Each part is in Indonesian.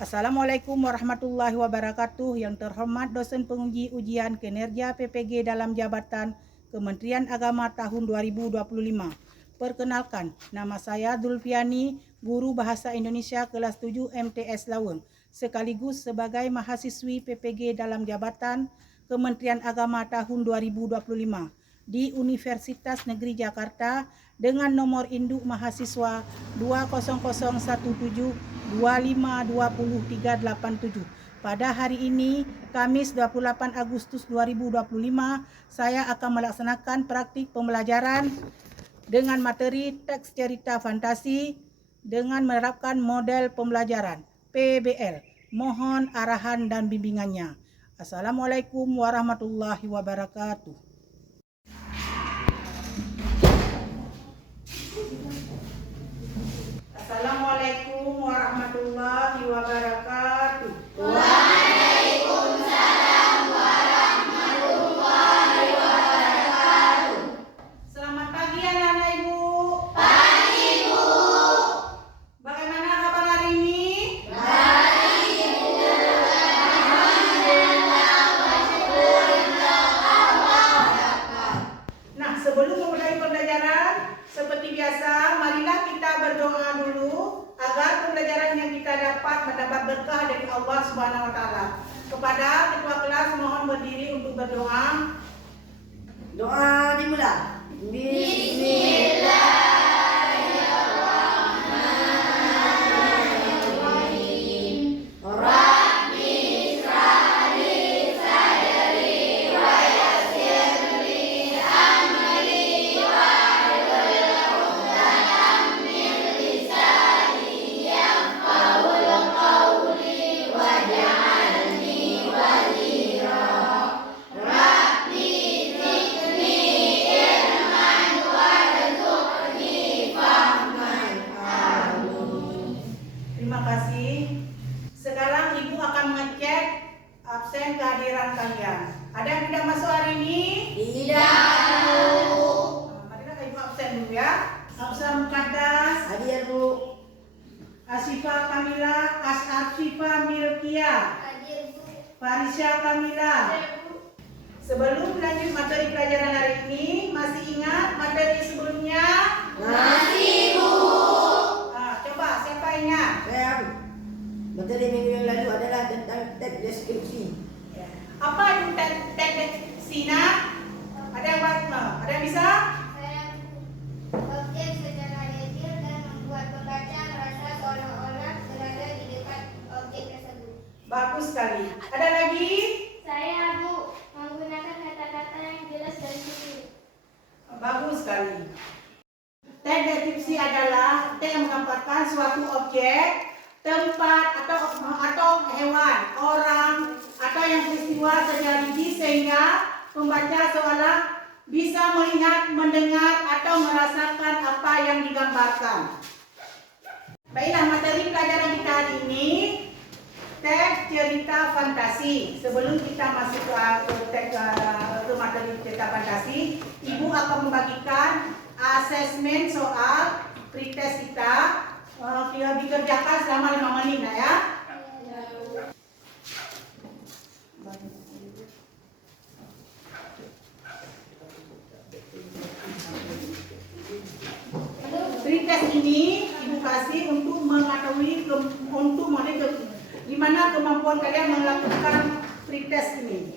Assalamualaikum warahmatullahi wabarakatuh. Yang terhormat dosen penguji ujian kinerja PPG dalam jabatan Kementerian Agama tahun 2025. Perkenalkan, nama saya Zulfiani, guru Bahasa Indonesia kelas 7 MTS Laweng, sekaligus sebagai mahasiswi PPG dalam jabatan Kementerian Agama tahun 2025 di Universitas Negeri Jakarta dengan nomor induk mahasiswa 2011725200387. Pada hari ini, Kamis 28 Agustus 2025, saya akan melaksanakan praktik pembelajaran dengan materi teks cerita fantasi dengan menerapkan model pembelajaran PBL. Mohon arahan dan bimbingannya. Assalamualaikum warahmatullahi wabarakatuh. Assalamualaikum warahmatullahi wabarakatuh. Waalaikumsalam warahmatullahi wabarakatuh. Selamat pagi anak-anak Ibu. Pagi Bu. Bagaimana kabar hari ini? Baik Ibu. Alhamdulillah wa syukurillah Allah. Nah, sebelum memulai pembelajaran, seperti biasa, marilah kita berdoa dulu agar pembelajaran yang kita dapat mendapat berkah dari Allah Subhanahu wa taala. Kepada ketua kelas mohon berdiri untuk berdoa. Doa dimulai. Bismillahirrahmanirrahim. Rabbi israh li sadri wa yassir li amri wahlul 'uqdatam min lisani yafqahul qawli waj'alni wazira. Rabbi zidni ilman warzuqni fahman. Amin. Terima kasih. Sekarang Ibu akan mengecek absen kehadiran kalian. Ada yang tidak masuk hari ini? Tidak. Marilah Ibu absen dulu ya. Absen Mukaddas, Hadir Bu. Asifah Kamila, Asafifah Milkia, Hadir Bu. Farisya Kamila. Sebelum lanjut materi pelajaran hari ini, masih ingat materi sebelumnya? Masih Bu. Coba siapa ingat? Saya materi minggu yang lalu adalah tentang teks deskripsi. Apa itu teks Sina? Ada yang ada yang bisa? Objek secara detil dan membuat pembaca merasa seolah-olah berada di dekat objek tersebut. Bagus sekali. Ada lagi? Saya Bu, menggunakan kata-kata yang jelas dan suci. Bagus sekali. Teks deskripsi adalah teks yang menggambarkan suatu objek, tempat atau hewan, orang atau yang peristiwa terjadi sehingga pembaca seolah bisa melihat, mendengar atau merasakan apa yang digambarkan. Baiklah, materi pelajaran kita hari ini teks cerita fantasi. Sebelum kita masuk ke materi cerita fantasi, Ibu akan membagikan asesmen soal pretest kita dikerjakan selama 5 menit ya. Pretest ini Ibu kasih untuk mengetahui gimana kemampuan kalian melakukan pretest ini.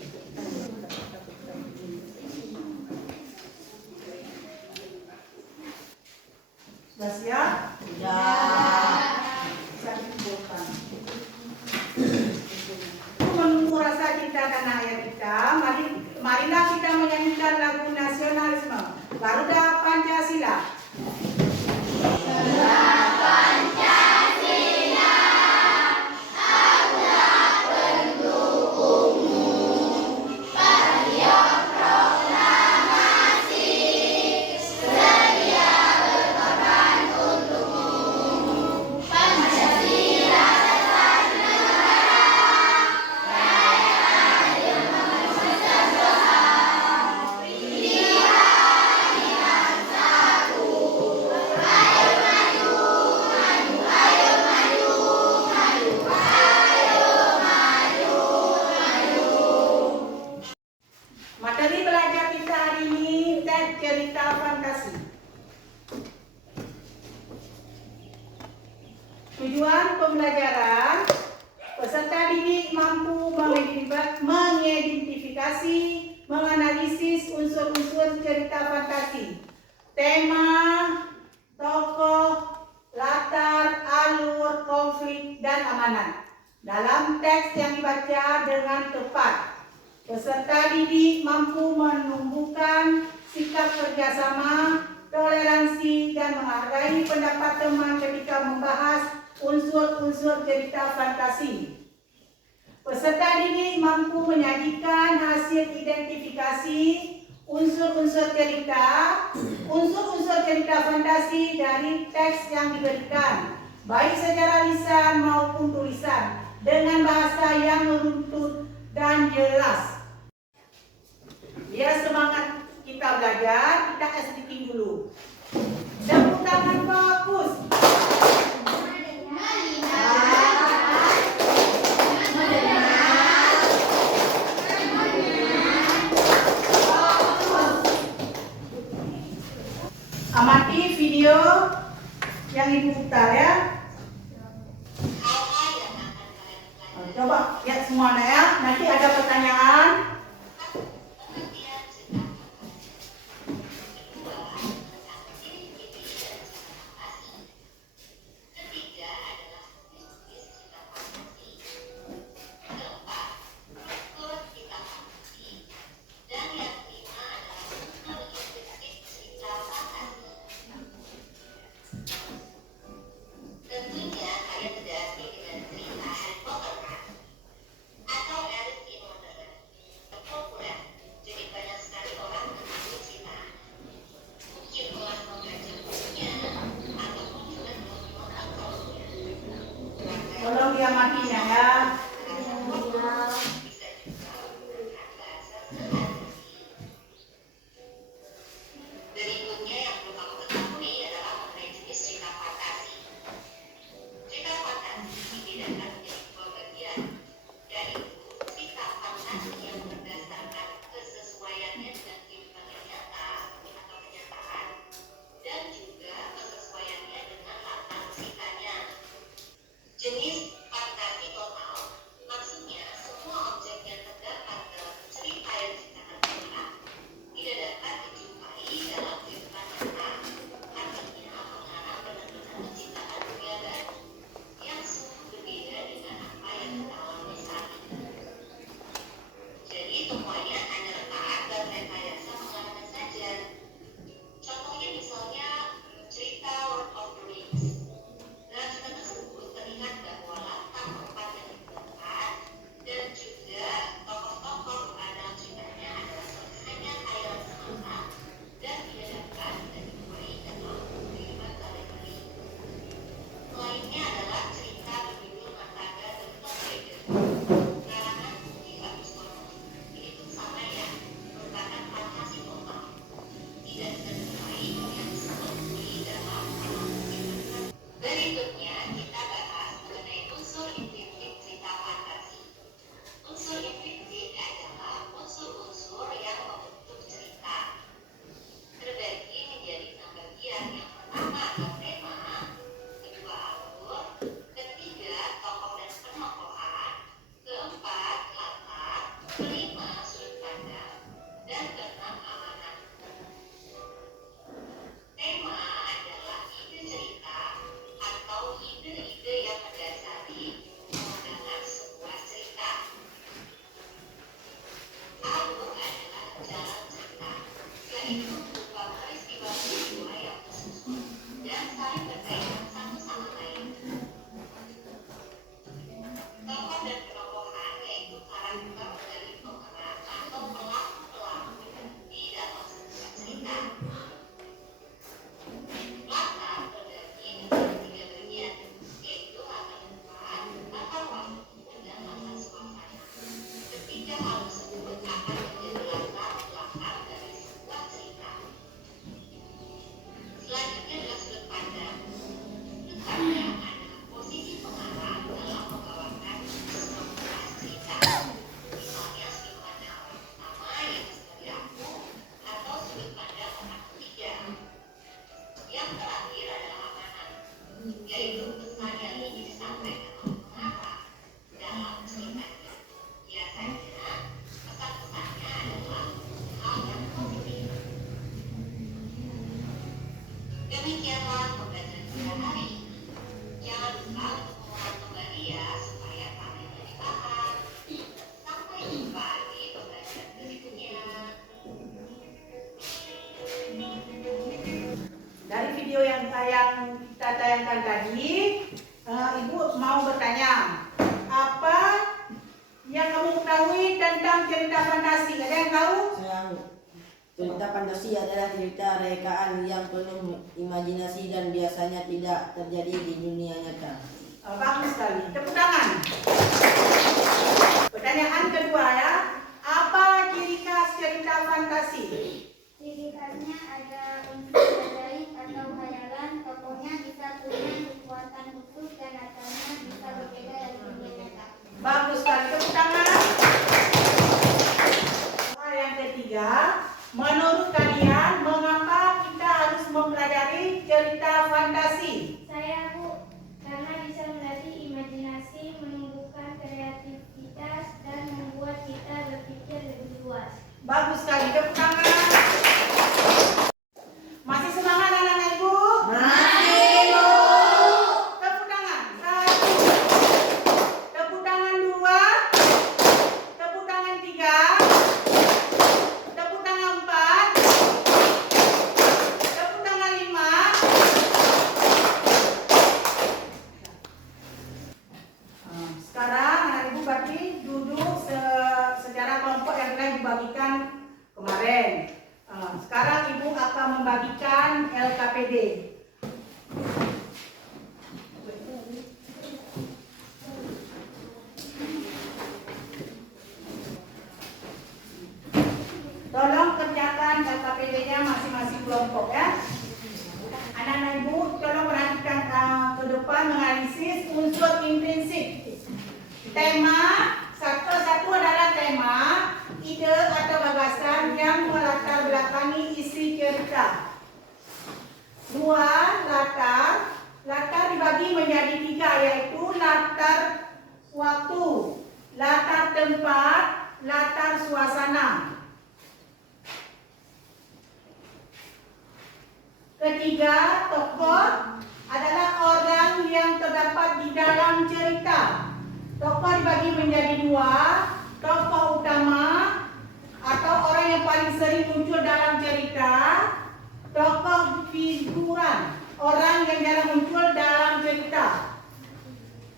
Sudah siap? Bisa dikumpulkan. Untuk menumbuh rasa cinta tanah air kita, marilah kita menyanyikan lagu nasionalisme Garuda Pancasila. Satu pembelajaran, peserta didik mampu mengidentifikasi, menganalisis unsur-unsur cerita fantasi, tema, tokoh, latar, alur, konflik, dan amanat dalam teks yang dibaca dengan tepat. Peserta didik mampu menumbuhkan sikap kerjasama, toleransi, dan menghargai pendapat teman ketika membahas unsur-unsur cerita fantasi. Peserta didik mampu menyajikan hasil identifikasi unsur-unsur cerita fantasi dari teks yang diberikan, baik secara lisan maupun tulisan, dengan bahasa yang meruntut dan jelas. Biar semangat kita belajar, kita SDT dulu. Tepuk tangan fokus. Amati video yang ibu putar ya. Coba lihat semuanya ya. Nanti ada pertanyaan. Tolong diamatinya ya. Berikutnya yang perlu kamu ketahui adalah mengenai jenis cerita fantasi. Cerita fantasi dibedakan menjadi dua bagian, yaitu cerita fantasi yang berdasarkan kesesuaiannya dengan kehidupan yang nyata atau kenyataan, dan juga kesesuaiannya dengan latar ceritanya. Jenis fantasi total bagikan tadi, Ibu mau bertanya, apa yang kamu ketahui tentang cerita fantasi? Ada yang tahu? Cerita fantasi adalah cerita rekaan yang penuh imajinasi dan biasanya tidak terjadi di dunia nyata. Bagus sekali. Tepuk tangan. Pertanyaan kedua ya. Apa ciri khas cerita fantasi? Ciri khasnya ada unsur ajaib atau khayalan, tokohnya bisa punya kekuatan khusus dan latarnya bisa berbeda dari dunia nyata. Bagus sekali. Tepuk tangan. Yang ketiga, menurut kalian mengapa kita harus mempelajari cerita fantasi? Saya Bu, karena bisa melatih imajinasi, menumbuhkan kreativitas dan membuat kita berpikir lebih luas. Bagus sekali. Tepuk tangan. Masih semangat anak-anak Ibu? Masih, Bu. Tepuk tangan. 1. Tepuk tangan 2. Tepuk tangan 3. Tepuk tangan 4. Tepuk tangan 5. Sekarang anak Ibu berarti duduk secara kelompok yang telah dibagikan kemarin. Sekarang Ibu akan membagikan LKPD. Tolong kerjakan LKPD-nya masing-masing kelompok ya. Anak-anak Ibu tolong perhatikan ke depan menganalisis unsur intrinsik. Tema satu adalah tema, ide atau gagasan yang melatar belakangi isi cerita. 2. Latar dibagi menjadi 3, yaitu latar waktu, latar tempat, latar suasana. Ketiga, tokoh adalah orang yang terdapat di dalam cerita. Tokoh dibagi menjadi 2, tokoh utama atau orang yang paling sering muncul dalam cerita, tokoh figuran, orang yang jarang muncul dalam cerita.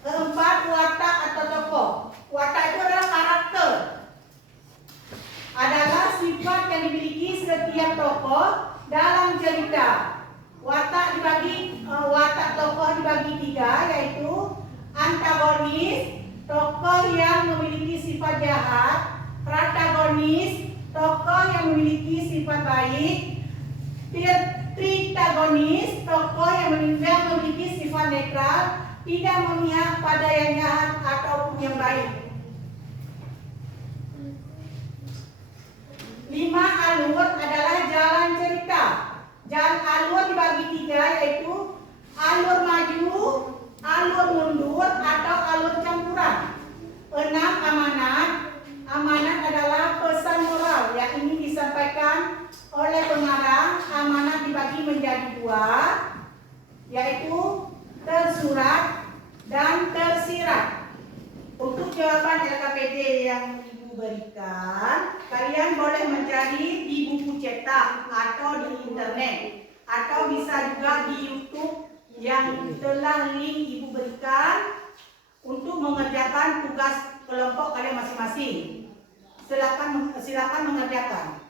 4, watak atau tokoh. Watak itu adalah karakter, adalah sifat yang dimiliki setiap tokoh dalam cerita. Watak tokoh dibagi 3, yaitu antagonis, tokoh yang memiliki sifat jahat, protagonis, tokoh yang memiliki sifat baik, tritagonis, tokoh yang memiliki sifat netral, tidak memihak pada yang jahat ataupun yang baik. 5, alur adalah jalan cerita. Alur dibagi 3, yaitu alur maju, alur mundur, atau alur campuran. 6, amanat. Amanat adalah pesan moral yang ingin disampaikan oleh pengarang. Amanat dibagi menjadi 2, yaitu tersurat dan tersirat. Untuk jawaban LKPD yang Ibu berikan, kalian boleh mencari di buku cetak atau di internet, atau bisa juga di YouTube yang telah link Ibu berikan untuk mengerjakan tugas kelompok kalian masing-masing. Silakan mengerjakan.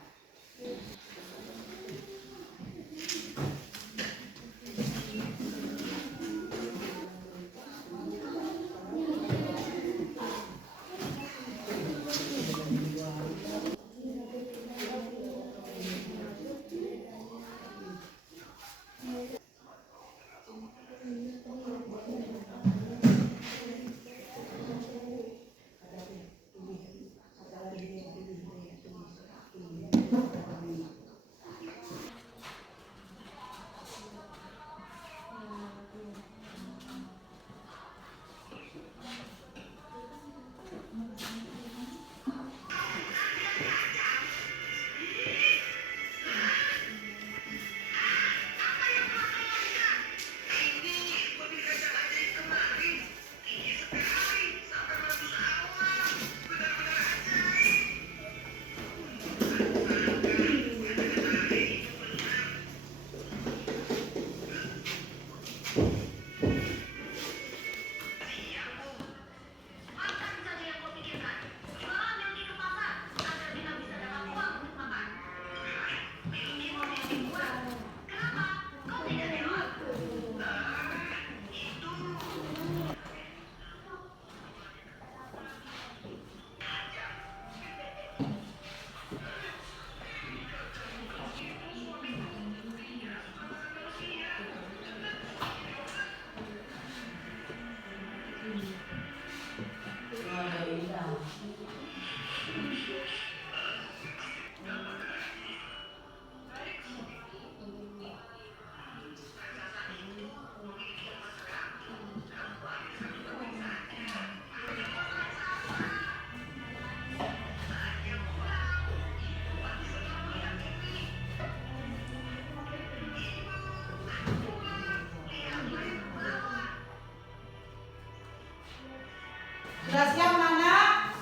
Sudah siap anak-anak?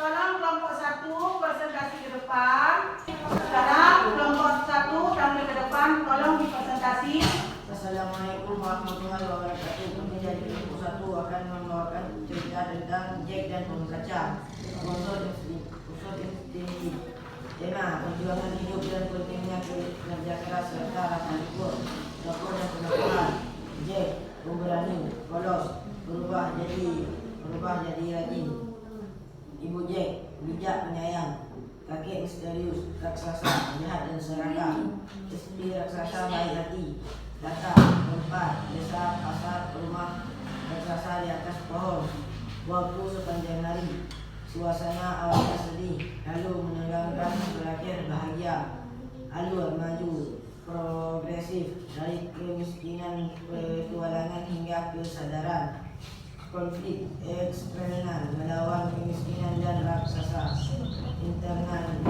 Tolong kelompok 1 presentasi ke depan. Sekarang kelompok 1 tampil ke depan, tolong dipresentasi. Assalamualaikum warahmatullahi wabarakatuh. Kami dari kelompok 1 akan membawakan cerita tentang Jack dan burung kaca. Unsur intimidasi. Tema perjuangan hidup dan pentingnya kerja keras serta rasa syukur. Tokoh dan penampakan. Jack pemberani, polos, berubah jadi rajin. Ibu Jack bijak penyayang. Kakek misterius, raksasa, jahat dan serakah. Istri raksasa baik hati. Latar, tempat, desa, pasar, rumah, raksasa di atas pohon. Waktu sepanjang hari. Suasana awalnya sedih, lalu menenangkan berakhir bahagia. Alur maju, progresif, dari kemiskinan petualangan hingga kesadaran. Konflik eksternal, melawan kemiskinan dan raksasa. Internal,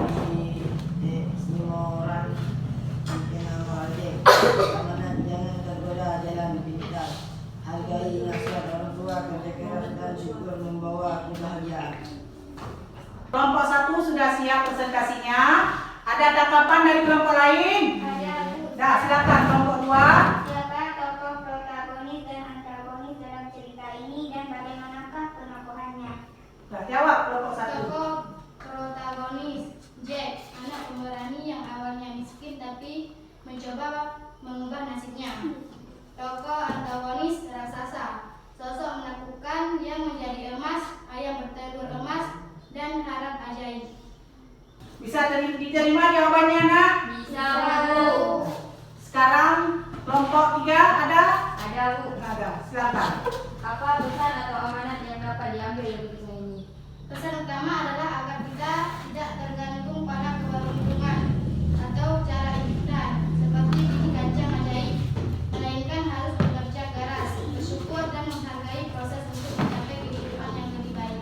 dimoran, keamanan, jangan tergoda jalan pintas. Hargai nasihat orang tua, kerja keras dan syukur membawa kebahagiaan. Kelompok 1 sudah siap presentasinya. Ada tanggapan dari kelompok lain? Nah, silakan kelompok 2. Siapa tokoh protagonis dan antagonis dalam cerita ini dan bagaimanakah penokohannya? Nah, jawab kelompok 1. Tokoh protagonis Jack, anak pemberani yang awalnya miskin tapi mencoba mengubah nasibnya. Tokoh antagonis raksasa, sosok menakutkan yang menjadi emas, ayam bertelur emas, dan harap ajaib. Bisa diterima jawabannya, nak? Bisa, Bu. Sekarang kelompok 3 ada? Ada, Bu. Ada. Silakan. Apa pesan atau amanat yang dapat diambil dari kisah ini? Pesan utama adalah agar kita tidak tergantung pada keberuntungan atau cara instan seperti ini kancang ajaib, melainkan harus bekerja keras, bersyukur dan menghargai proses untuk mencapai kehidupan yang lebih baik.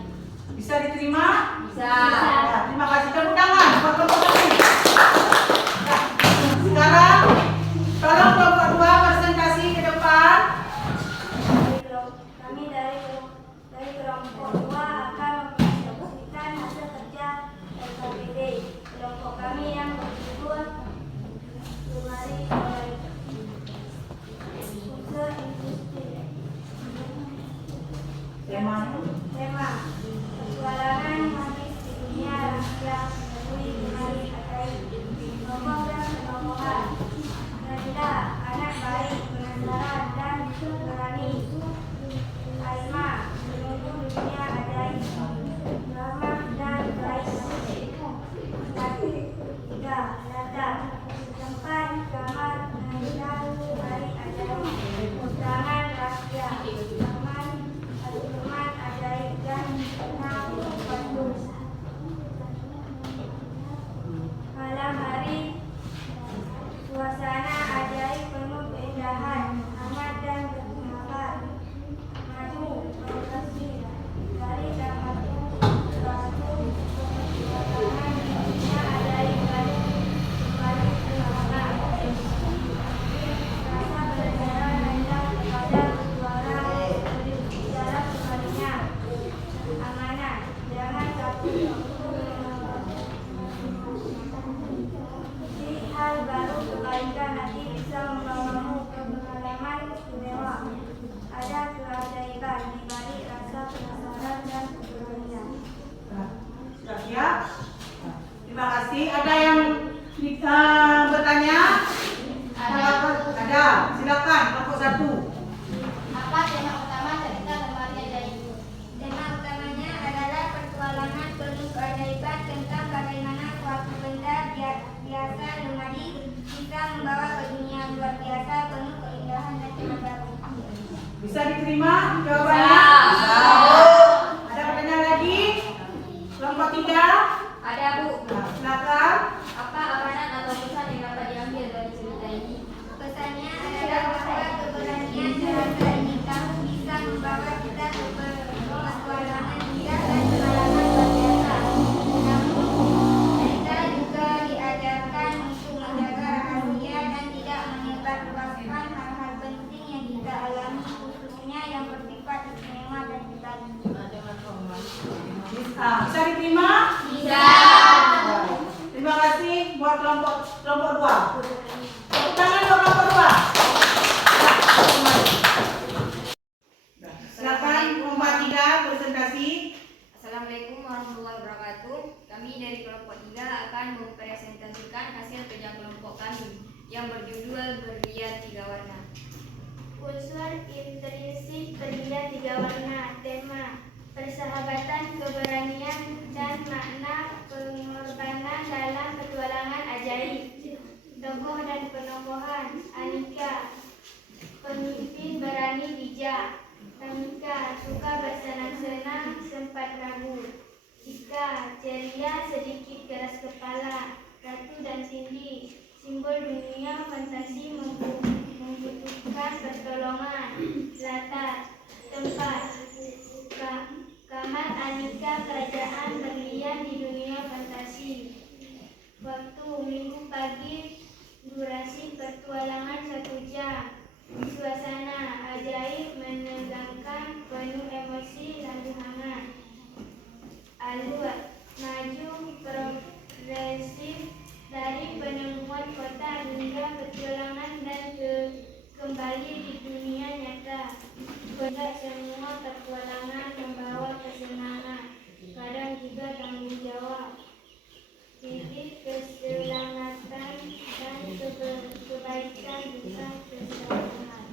Bisa diterima? Bisa. Ya, terima kasih. Tepuk tangan buat kelompok 1. Nah, sekarang tolong kelompok 2 presentasi ke depan. Kami dari kelompok 2 akan mempresentasikan hasil kerja LKPD kelompok kami yang berjudul Lemari Unsur Industri. Tema. Petualangan magis di dunia yang melalui lemari ajaib. Tokoh dan penokohan. Nanda, anak baik, penasaran dan berani. Alma, menuju dunia ajaib. Ramah dan baik hati. Tiga, Nanda, tempat kamar handal hari ajaib. Undangan rahasia. Teman ajaib dan tenang Bandung. Malam hari, suasana ajaib penuh keindahan, amat dan bersahabat. Maju, progresi, dari dapat suatu suasana dunia ajaib baru kembali semangat. Rasa berjalan lancar kepada suara bicara kembalinya. Amanah, jangan takut untuk si hal baru kebaikan nanti bisa membawamu ke pengalaman istimewa. Ada keajaiban di balik rasa penasaran dan keberanian. Nah, sudah siap? Nah, terima kasih. Ada yang bertanya? Ada. Silakan kelompok 1. Apa tema utama cerita lemari ajaib? Tema utamanya adalah petualangan penuh keajaiban tentang bagaimana suatu benda biasa lemari bisa membawa ke dunia luar biasa penuh keindahan dan cerita baru. Bisa diterima jawabannya? Ada pertanyaan lagi? Kelompok 3. Ada, Bu. Nah, silakan. Apa amanat atau pesan yang dapat diambil dari cerita ini? Pesannya adalah bahwa keberanian dan rasa ingin tahu bisa membawa kita ke petualangan indah dan pengalaman luar biasa. Namun, kita juga diajarkan untuk menjaga rahasia dan tidak menyebarluaskan hal-hal penting yang kita alami, khususnya yang bersifat tempat istimewa dan dibagi. Dengan hormat. Bisa diterima? Bisa. Terima kasih buat kelompok 2. Tepuk tangan buat kelompok 2. Silakan kelompok 3 presentasi. Assalamualaikum warahmatullahi wabarakatuh. Kami dari kelompok 3 akan mempresentasikan hasil kerja kelompok kami yang berjudul Berlian 3 Warna. Unsur intrinsik berlian 3 warna. Tema persahabatan, keberanian, dan makna pengorbanan dalam petualangan ajaib. Tokoh dan penokohan. Anika, pemimpin berani bijak. Tamika, suka bersenang-senang, sempat ragu. Ika, ceria, sedikit keras kepala. Ratu dan Cindy, simbol dunia fantasi membutuhkan pertolongan. Latar, tempat, kamar Anika, kerajaan berlian di dunia fantasi. Waktu, minggu pagi, durasi petualangan 1 jam. Suasana, ajaib, menegangkan, penuh emosi, lalu hangat. Alur, maju, progresif, dari penemuan kota hingga petualangan dan kembali di dunia nyata. Tidak semua petualangan membawa kesenangan, kadang juga tanggung jawab. Titik keselamatan dan kebaikan bukan kesalahan.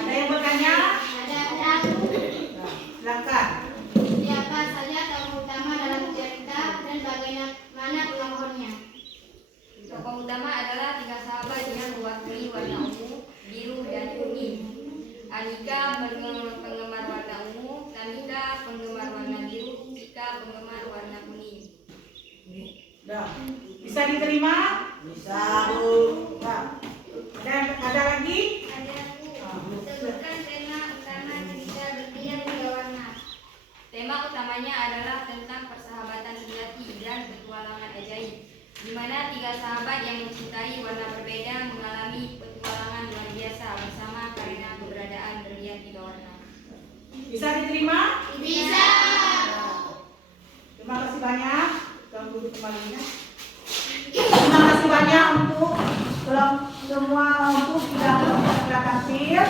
Ada yang bertanya? Ada. Silakan. Siapa saja tokoh utama dalam cerita dan bagaimana pelopornya? Tokoh utama adalah 3 sahabat yang mewakili warna ungu, biru, dan kuning. Anika penggemar warna ungu, Tamika penggemar warna biru, Ika penggemar warna kuning. Bisa diterima? Bisa, Bu. Ada lagi? Sebutkan tema utama cerita berlian 3 warna. Tema utamanya adalah tentang persahabatan sejati dan petualangan ajaib, di mana 3 sahabat yang mencintai warna berbeda mengalami petualangan luar biasa bersama karena keberadaan berlian 3 warna. Bisa diterima? Bisa. Terima kasih banyak. Tunggu kembalinya. Terima kasih banyak untuk semua untuk tidak tampil,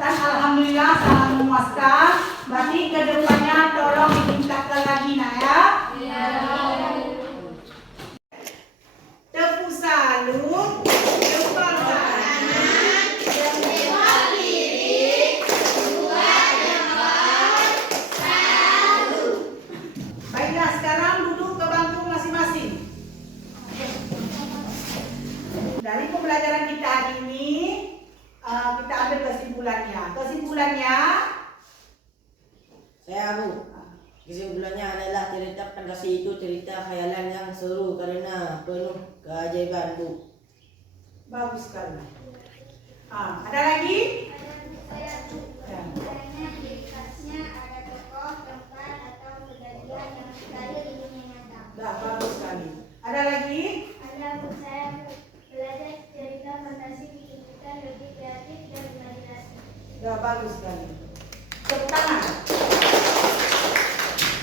dan alhamdulillah sangat memuaskan. Berarti kedepannya tolong ditingkatkan lagi ya. Tepuk salut. Jempol kanan, jempol kiri, 2 jempol salut. Baiklah, sekarang duduk ke bangku masing-masing. Dari pembelajaran kita hari ini, kita ambil kesimpulannya. Kesimpulannya, Saya, Bu. Kesimpulannya adalah cerita fantasi itu cerita khayalan yang seru karena penuh keajaiban, Bu. bagus sekali. Ada lagi? Karena ciri khasnya ada tokoh, tempat, atau kejadian yang terjadi di dunia nyata. Bagus sekali. Ada lagi? Ada saya belajar cerita fantasi bikin kita lebih kreatif dan imajinasi. Bagus sekali. Tepuk tangan.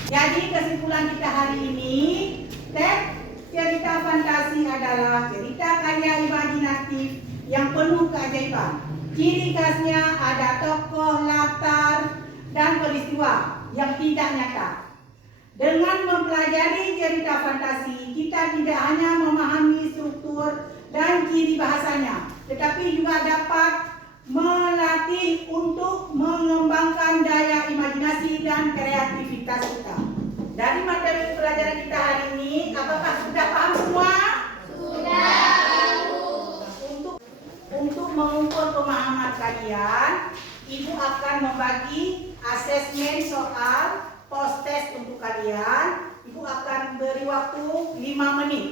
Jadi kesimpulan kita hari ini, cerita fantasi adalah cerita karya imajinatif yang penuh keajaiban. Ciri khasnya ada tokoh, latar, dan peristiwa yang tidak nyata. Dengan mempelajari cerita fantasi, kita tidak hanya memahami struktur dan ciri bahasanya, tetapi juga dapat melatih untuk mengembangkan daya imajinasi dan kreativitas kita. Dari materi pelajaran kita hari ini, apakah sudah paham semua? Sudah. Untuk mengukur pemahaman kalian, Ibu akan membagi asesmen soal post test untuk kalian. Ibu akan beri waktu 5 menit.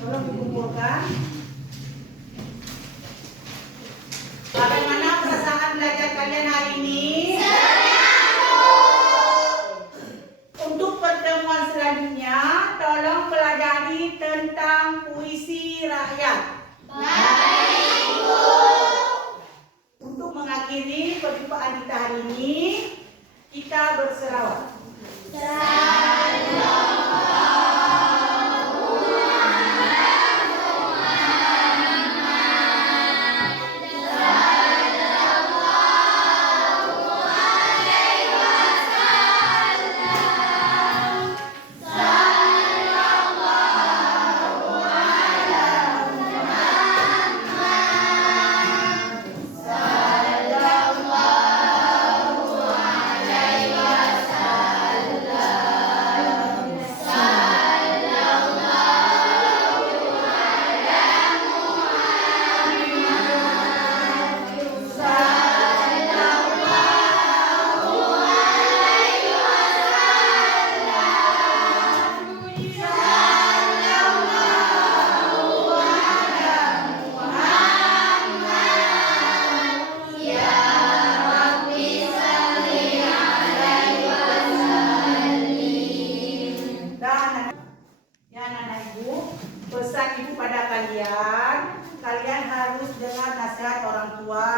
Tolong dikumpulkan. Bagaimana kalian hari ini? Untuk pertemuan selanjutnya, tolong pelajari tentang puisi rakyat. Untuk mengakhiri perjumpaan kita hari ini, kita berselawat. Pesan ibu pada kalian harus dengar nasihat orang tua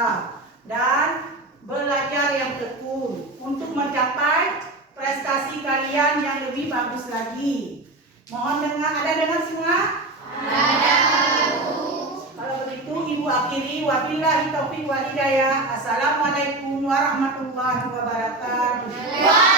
dan belajar yang tekun untuk mencapai prestasi kalian yang lebih bagus lagi. Mohon ada dengar semua? Ada. Kalau begitu ibu akhiri, wabillahi taufiq wal hidayah. Assalamualaikum warahmatullahi wabarakatuh.